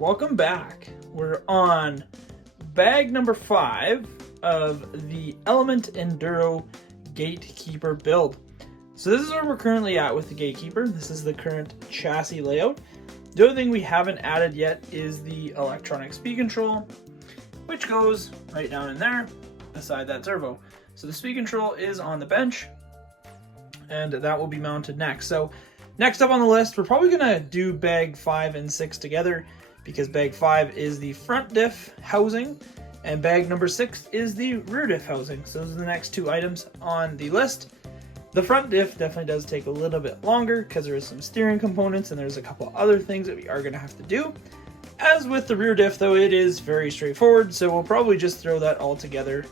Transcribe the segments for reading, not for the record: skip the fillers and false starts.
welcome back. We're on bag number 5 of the Element Enduro Gatekeeper build. So this is where we're currently at with the Gatekeeper. This is the current chassis layout. The only thing we haven't added yet is the electronic speed control, which goes right down in there beside that servo. So the speed control is on the bench, and that will be mounted next. So next up on the list, we're probably gonna do bag 5 and 6 together, because bag 5 is the front diff housing and bag number 6 is the rear diff housing. So those are the next two items on the list. The front diff definitely does take a little bit longer because there is some steering components and there's a couple other things that we are going to have to do. As with the rear diff though, it is very straightforward, so we'll probably just throw that all together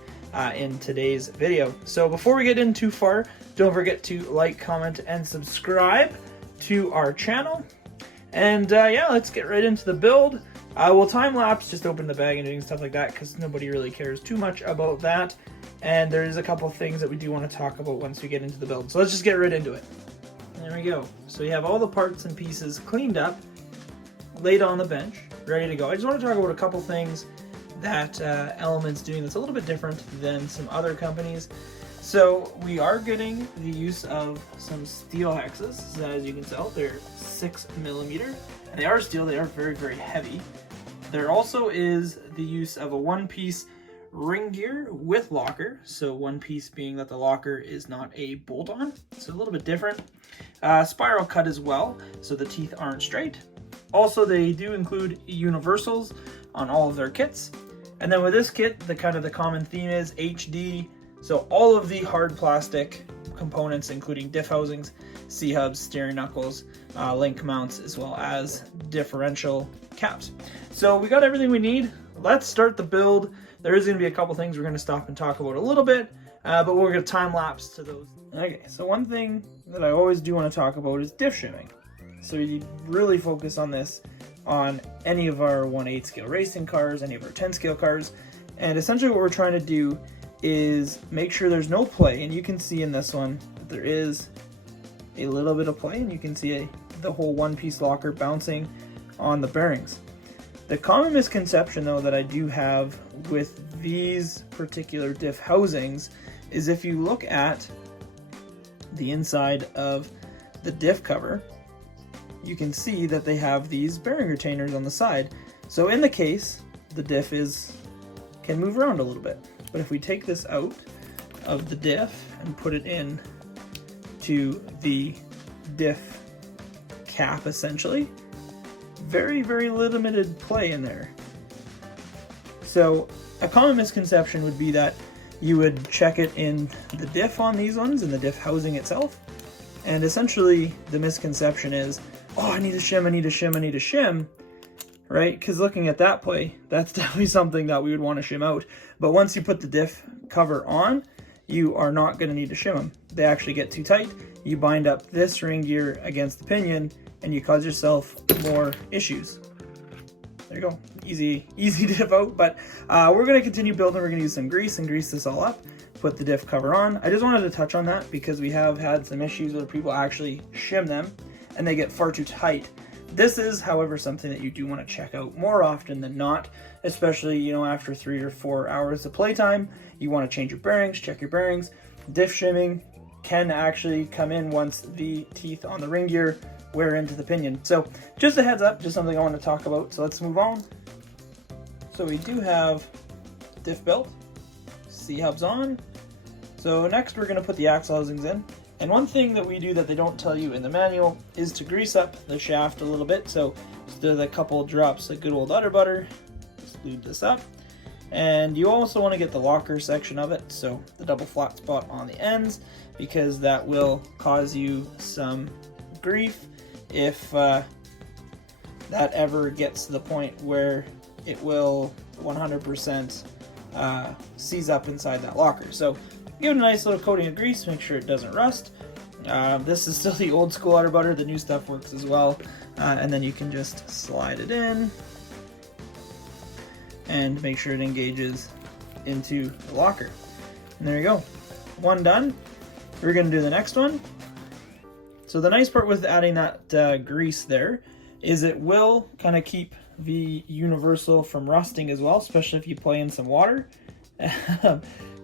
in today's video. So before we get in too far, don't forget to like, comment, and subscribe to our channel. And yeah, let's get right into the build. We'll time lapse, just open the bag and doing stuff like that because nobody really cares too much about that. And there's a couple things that we do want to talk about once we get into the build. So let's just get right into it. There we go. So we have all the parts and pieces cleaned up, laid on the bench, ready to go. I just want to talk about a couple things that Element's doing that's a little bit different than some other companies. So we are getting the use of some steel hexes. So as you can tell, they're 6mm, and they are steel. They are very, very heavy. There also is the use of a one-piece ring gear with locker. So one piece being that the locker is not a bolt-on, so a little bit different. Spiral cut as well, so the teeth aren't straight. Also, they do include universals on all of their kits. And then with this kit, the common theme is HD. So all of the hard plastic components, including diff housings, C-hubs, steering knuckles, link mounts, as well as differential caps. So we got everything we need. Let's start the build. There is going to be a couple things we're going to stop and talk about a little bit, but we're going to time lapse to those. Okay, so one thing that I always do want to talk about is diff shimming. So you really focus on this on any of our 1/8 scale racing cars, any of our 10 scale cars, and essentially what we're trying to do is make sure there's no play. And you can see in this one that there is a little bit of play, and you can see the whole one-piece locker bouncing on the bearings. The common misconception though that I do have with these particular diff housings is if you look at the inside of the diff cover, you can see that they have these bearing retainers on the side. So in the case, the diff can move around a little bit. But if we take this out of the diff and put it in to the diff cap, essentially, very, very limited play in there. So a common misconception would be that you would check it in the diff on these ones, in the diff housing itself. And essentially the misconception is, oh, I need a shim, I need a shim, I need a shim. Right? Because looking at that play, that's definitely something that we would want to shim out. But once you put the diff cover on, you are not going to need to shim them. They actually get too tight. You bind up this ring gear against the pinion, and you cause yourself more issues. There you go. Easy diff out. But we're going to continue building. We're going to use some grease and grease this all up. Put the diff cover on. I just wanted to touch on that because we have had some issues where people actually shim them, and they get far too tight. This is, however, something that you do want to check out more often than not, especially, after 3 or 4 hours of playtime. You want to change your bearings, check your bearings. Diff shimming can actually come in once the teeth on the ring gear wear into the pinion. So just a heads up, just something I want to talk about. So let's move on. So we do have diff belt, C-hubs on. So next we're going to put the axle housings in. And one thing that we do that they don't tell you in the manual is to grease up the shaft a little bit. So just do a couple drops of good old udder butter, just lube this up. And you also want to get the locker section of it, so the double flat spot on the ends, because that will cause you some grief if that ever gets to the point where it will 100% seize up inside that locker. So give it a nice little coating of grease, make sure it doesn't rust. This is still the old school udder butter, the new stuff works as well. And then you can just slide it in and make sure it engages into the locker. And there you go. One done. We're going to do the next one. So the nice part with adding that grease there is it will kind of keep the universal from rusting as well, especially if you play in some water.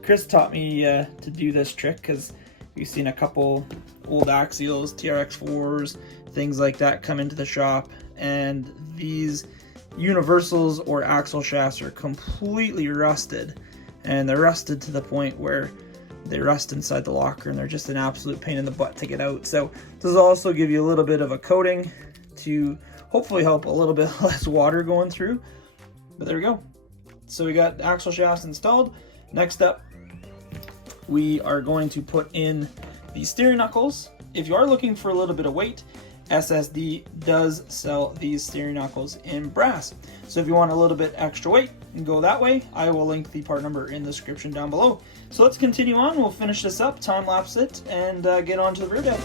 Chris taught me to do this trick because you've seen a couple old axials, TRX4s, things like that come into the shop, and these universals or axle shafts are completely rusted, and they're rusted to the point where they rust inside the locker and they're just an absolute pain in the butt to get out. So this will also give you a little bit of a coating to hopefully help a little bit less water going through. But there we go. So we got axle shafts installed. Next up, we are going to put in the steering knuckles. If you are looking for a little bit of weight, SSD does sell these steering knuckles in brass. So if you want a little bit extra weight and go that way, I will link the part number in the description down below. So let's continue on. We'll finish this up, time lapse it, and get on to the rear deck.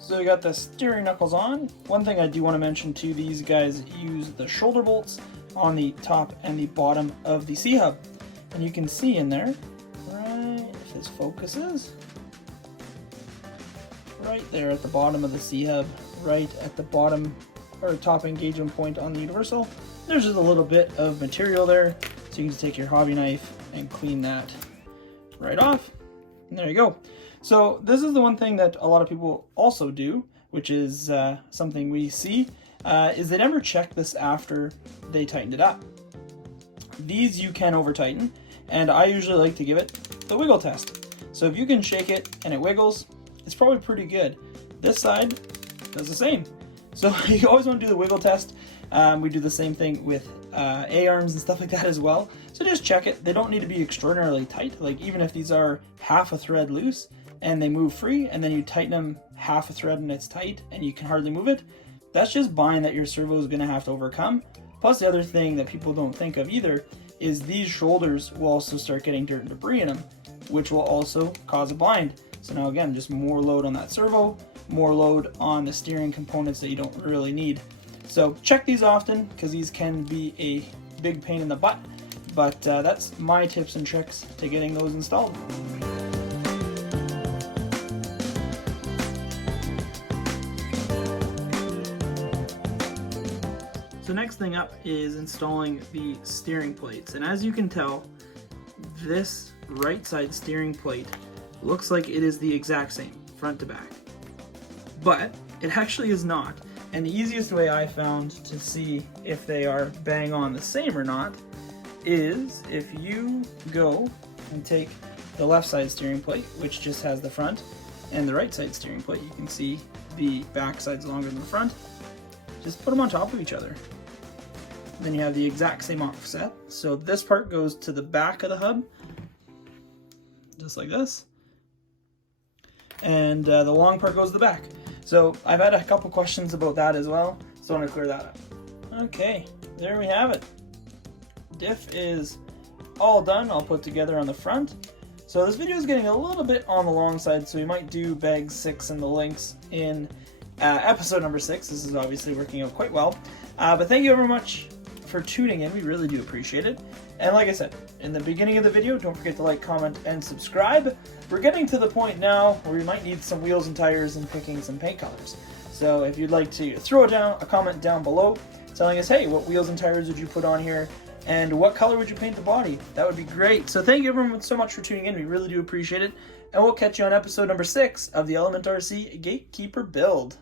So we got the steering knuckles on. One thing I do want to mention too, these guys use the shoulder bolts on the top and the bottom of the C-hub. And you can see in there, right, if this focuses, right there at the bottom of the C-hub, right at the bottom or top engagement point on the universal, there's just a little bit of material there. So you can just take your hobby knife and clean that right off. And there you go. So this is the one thing that a lot of people also do, which is something we see, is they never check this after they tightened it up. These you can over tighten, and I usually like to give it the wiggle test. So if you can shake it and it wiggles, it's probably pretty good. This side does the same. So you always want to do the wiggle test. We do the same thing with A-arms and stuff like that as well. So just check it. They don't need to be extraordinarily tight. Like even if these are half a thread loose and they move free, and then you tighten them half a thread and it's tight and you can hardly move it, that's just bind that your servo is going to have to overcome. Plus the other thing that people don't think of either is these shoulders will also start getting dirt and debris in them, which will also cause a bind. So now again, just more load on that servo, more load on the steering components that you don't really need. So check these often because these can be a big pain in the butt, but that's my tips and tricks to getting those installed. So next thing up is installing the steering plates, and as you can tell, this right side steering plate looks like it is the exact same front to back, but it actually is not. And the easiest way I found to see if they are bang on the same or not is if you go and take the left side steering plate, which just has the front, and the right side steering plate, you can see the back side's longer than the front. Just put them on top of each other. Then you have the exact same offset. So this part goes to the back of the hub, just like this. And the long part goes to the back. So I've had a couple questions about that as well, so I want to clear that up. Okay, there we have it. Diff is all done, all put together on the front. So this video is getting a little bit on the long side, so we might do bag 6 and the links in episode number 6. This is obviously working out quite well. But thank you very much for tuning in. We really do appreciate it. And like I said in the beginning of the video, don't forget to like, comment, and subscribe. We're getting to the point now where we might need some wheels and tires and picking some paint colors. So if you'd like to throw down a comment down below telling us, hey, what wheels and tires would you put on here and what color would you paint the body, that would be great. So thank you everyone so much for tuning in. We really do appreciate it. And we'll catch you on episode number 6 of the Element RC Gatekeeper build.